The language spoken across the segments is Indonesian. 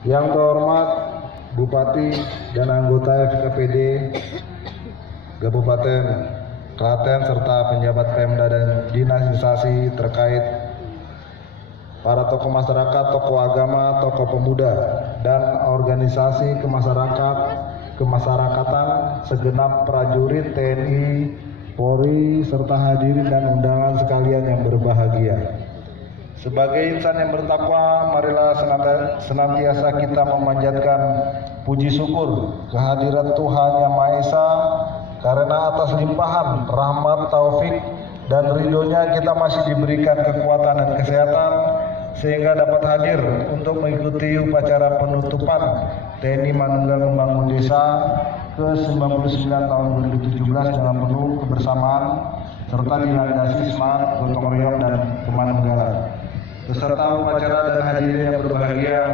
Yang terhormat Bupati dan anggota FKPD Kabupaten Klaten serta penjabat Pemda dan dinas instansi terkait, para tokoh masyarakat, tokoh agama, tokoh pemuda, dan organisasi kemasyarakatan, segenap prajurit TNI, Polri, serta hadirin dan undangan sekalian yang berbahagia. Sebagai insan yang bertakwa, marilah senantiasa kita memanjatkan puji syukur kehadirat Tuhan Yang Maha Esa, karena atas limpahan rahmat, taufik, dan ridhonya kita masih diberikan kekuatan dan kesehatan sehingga dapat hadir untuk mengikuti upacara penutupan TNI Manunggal Membangun Desa ke-99 tahun 2017 dengan penuh kebersamaan serta dilandasi semangat gotong royong dan kemanunggalan. Beserta upacara dan hadirin yang berbahagia,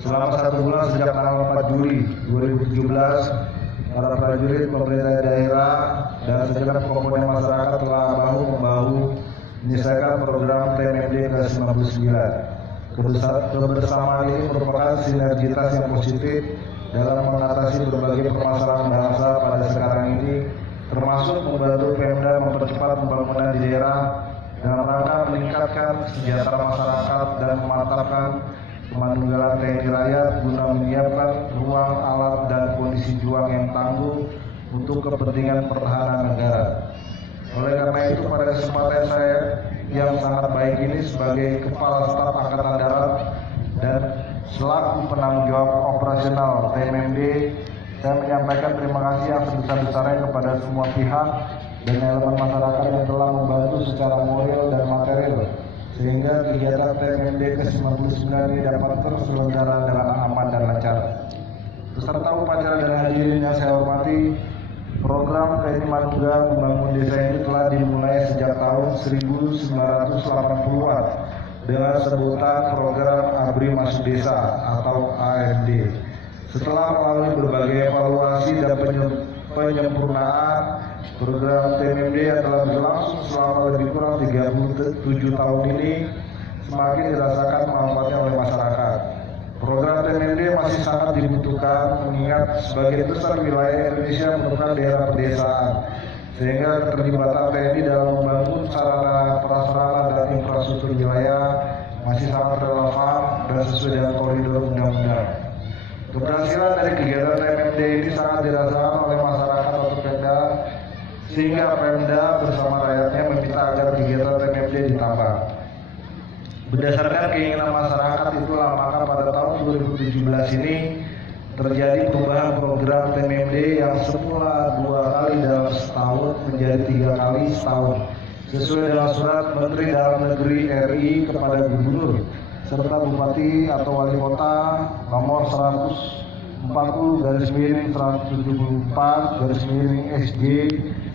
selama 1 bulan sejak tanggal 4 Juli 2017, para prajurit, pemerintah daerah, dan segenap komponen masyarakat telah bahu-membahu menyelesaikan program TMMD ke-99. Kebersamaan ini merupakan sinergitas yang positif dalam mengatasi berbagai permasalahan bangsa pada sekarang ini, termasuk membantu Pemda mempercepat pembangunan di daerah dalam rangka meningkatkan sejahtera masyarakat dan memantapkan kemanunggalan TNI Rakyat guna menyiapkan ruang, alat, dan kondisi juang yang tangguh untuk kepentingan pertahanan negara. Oleh karena itu, pada kesempatan saya yang sangat baik ini sebagai Kepala Staf Angkatan Darat dan selaku penanggung jawab operasional TMMD, saya menyampaikan terima kasih yang sebesar-besarnya kepada semua pihak dan elemen masyarakat yang telah membantu secara moral dan material sehingga kegiatan TMMD ke-99 ini dapat terselenggara dengan aman dan lancar. Beserta upacara dan hadirin yang saya hormati, program TNI Manunggal Membangun Desa ini telah dimulai sejak tahun 1980-an dengan sebutan Program ABRI Masuk Desa atau AMD. Setelah melalui berbagai evaluasi dan penyempurnaan, program TMMD yang telah berlangsung selama lebih kurang 37 tahun ini semakin dirasakan manfaatnya oleh masyarakat. Program TMMD masih sangat dibutuhkan mengingat sebagian besar wilayah Indonesia merupakan daerah pedesaan, sehingga keterlibatan TNI dalam membangun sarana prasarana dan infrastruktur wilayah masih sangat relevan dan sesuai dengan koridor undang-undang. Keberhasilan dari kegiatan TMMD ini sangat dirasakan oleh masyarakat atau Pemda, sehingga Pemda bersama rakyatnya meminta agar kegiatan TMMD ditambah. Berdasarkan keinginan masyarakat itulah maka pada tahun 2017 ini terjadi perubahan program TMMD yang semula 2 kali dalam setahun menjadi 3 kali setahun, sesuai dengan surat Menteri Dalam Negeri RI kepada Gubernur serta Bupati atau Wali Kota nomor 140/174/SJ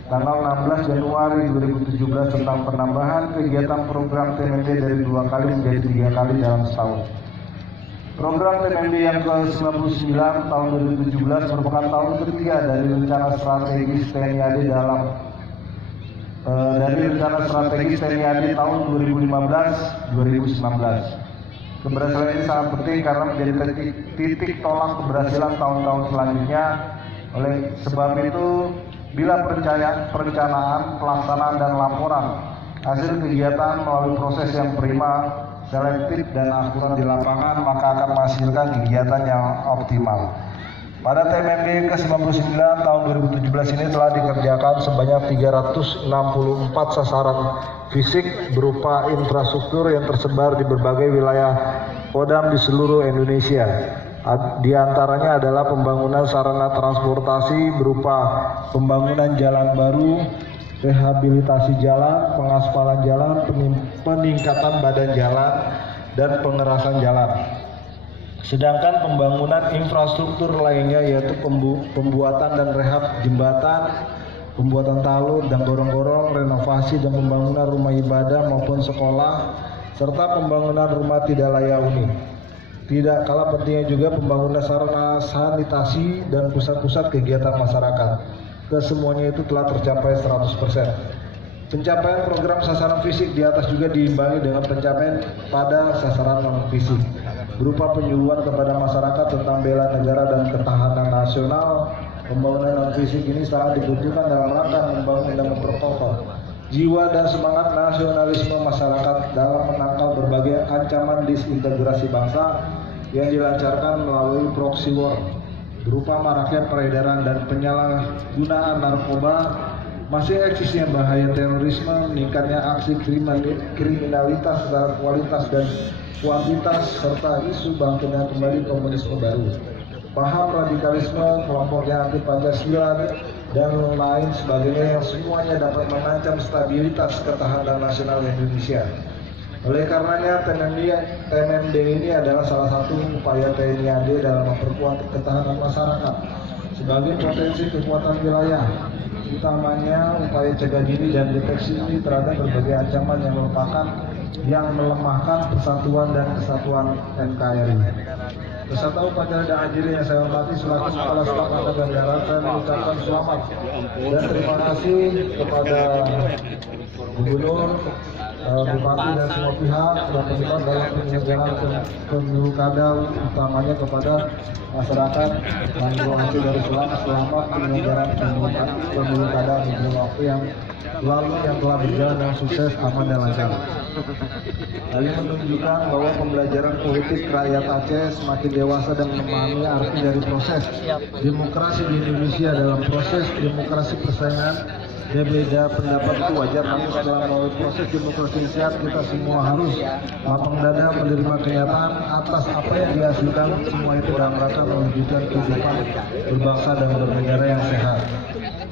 tanggal 16 Januari 2017 tentang penambahan kegiatan program TMMD dari 2 kali menjadi 3 kali dalam setahun. Program TMMD yang ke-99 tahun 2017 merupakan tahun ketiga dari rencana strategis TNI AD tahun 2015-2019. Keberhasilan ini sangat penting karena menjadi titik tolak keberhasilan tahun-tahun selanjutnya. Oleh sebab itu, bila perencanaan, pelaksanaan, dan laporan hasil kegiatan melalui proses yang prima, selektif, dan akurat di lapangan, maka akan menghasilkan kegiatan yang optimal. Pada TMMD ke-99 tahun 2017 ini telah dikerjakan sebanyak 364 sasaran fisik berupa infrastruktur yang tersebar di berbagai wilayah Kodam di seluruh Indonesia. Di antaranya adalah pembangunan sarana transportasi berupa pembangunan jalan baru, rehabilitasi jalan, pengaspalan jalan, peningkatan badan jalan, dan pengerasan jalan. Sedangkan pembangunan infrastruktur lainnya yaitu pembuatan dan rehab jembatan, pembuatan talud dan gorong-gorong, renovasi dan pembangunan rumah ibadah maupun sekolah, serta pembangunan rumah tidak layak huni. Tidak kalah pentingnya juga pembangunan sarana sanitasi dan pusat-pusat kegiatan masyarakat. Kesemuanya itu telah tercapai 100%. Pencapaian program sasaran fisik di atas juga diimbangi dengan pencapaian pada sasaran non-fisik berupa penyuluhan kepada masyarakat tentang bela negara dan ketahanan nasional. Pembangunan non-fisik ini sangat dibutuhkan dalam rangka membangun dan memperkokoh jiwa dan semangat nasionalisme masyarakat dalam menangkal berbagai ancaman disintegrasi bangsa yang dilancarkan melalui proxy war berupa maraknya peredaran dan penyalahgunaan narkoba, masih eksisnya bahaya terorisme, meningkatnya aksi kriminalitas secara kualitas dan kuantitas, serta isu bangkitnya kembali komunisme baru, paham radikalisme, kelompok yang anti Pancasila, dan lain sebagainya yang semuanya dapat mengancam stabilitas ketahanan nasional Indonesia. Oleh karenanya TMMD ini adalah salah satu upaya TNI AD dalam memperkuat ketahanan masyarakat sebagai potensi kekuatan wilayah, utamanya upaya cegah dini dan deteksi ini terhadap berbagai ancaman yang melemahkan persatuan dan kesatuan NKRI. Beserta upacara dan hadirin yang saya hormati selaku Kepala Staf Angkatan Darat, saya mengucapkan selamat dan terima kasih kepada Gubernur, Bupati dan semua pihak telah terlibat dalam penyelenggaraan pemilu kada, utamanya kepada masyarakat Bangka Aceh Darussalam selama penyelenggaraan pemilu kada beberapa waktu yang lalu yang telah berjalan dengan sukses, aman dan lancar. Hal ini menunjukkan bahwa pembelajaran politik rakyat Aceh semakin dewasa dan memahami arti dari proses demokrasi di Indonesia. Dalam proses demokrasi persaingan beda pendapat itu wajar, namun setelah melalui proses demokrasi yang sehat, kita semua harus lapang dada menerima kenyataan atas apa yang dihasilkan, semua itu dalam rangka mewujudkan kehidupan berbangsa dan bernegara yang sehat.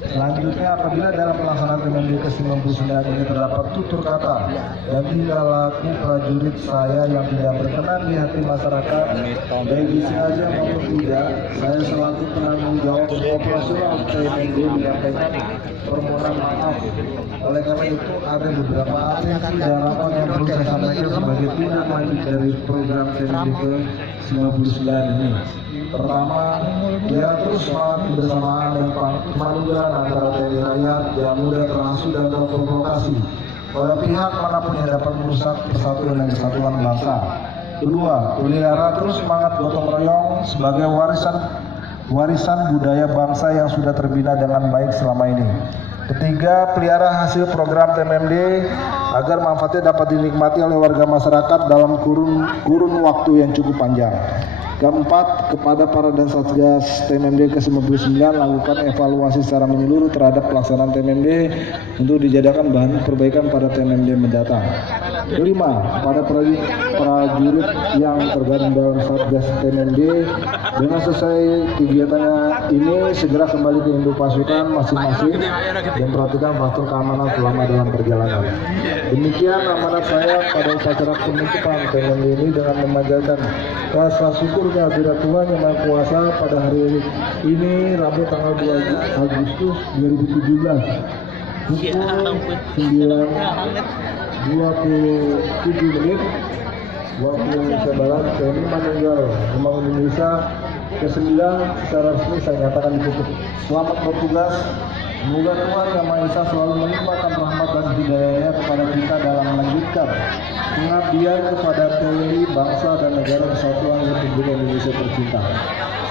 Selanjutnya, apabila dalam pelaksanaan TMMD ke-99 ini terdapat tutur kata dan tingkah laku prajurit saya yang tidak berkenan di hati masyarakat, baik disengaja maupun tidak, saya selaku penanggung jawab operasional TMMD menyampaikan permohonan maaf. Oleh karena itu, ada beberapa atensi dan apa yang perlu saya sampaikan sebagai tindak lanjut dari program TMMD ke-99 ini. Pertama, dia terus semangat kebersamaan dan kemanusiaan antara TNI rakyat yang mudah terhasu dan terprovokasi pada pihak manapun yang dapat merusak persatuan dan kesatuan bangsa. Kedua, pelihara terus semangat gotong royong sebagai warisan budaya bangsa yang sudah terbina dengan baik selama ini. Ketiga, pelihara hasil program TMMD agar manfaatnya dapat dinikmati oleh warga masyarakat dalam kurun waktu yang cukup panjang. Keempat, kepada para dan satgas TMMD ke-99 lakukan evaluasi secara menyeluruh terhadap pelaksanaan TMMD untuk dijadikan bahan perbaikan pada TMMD mendatang. Kelima, kepada prajurit yang tergabung dalam satgas TMMD dengan selesai kegiatannya ini segera kembali ke induk pasukan masing-masing dan perhatikan faktor keamanan selama dalam perjalanan. Demikian amanat saya pada upacara penutupan TMMD ini dengan memanjatkan rasa syukurnya kepada Tuhan Yang Maha Kuasa pada hari ini Rabu tanggal 2 Agustus 2017 pukul 9.27 waktu Indonesia Barat. TNI Manunggal Republik Indonesia ke-9 secara resmi saya nyatakan ditutup. Selamat bertugas. Semoga Tuhan Yang Maha Esa selalu melimpahkan rahmat dan hidayahnya kepada kita dalam melanjutkan pengabdian kepada TNI, bangsa dan negara kesatuan Republik Indonesia tercinta.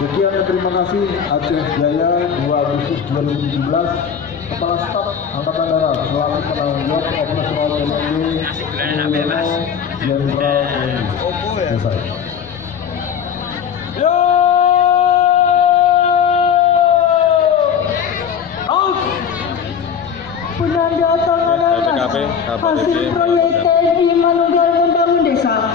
Sekian dan terima kasih. Aceh Jaya 2 Agustus 2017, Kepala Staf Angkatan Darat selaku penanggung jawab operasional TMMD Mulyono Jenderal TNI. Selesai. Penandatanganan hasil proyek TNI Manunggal membangun desa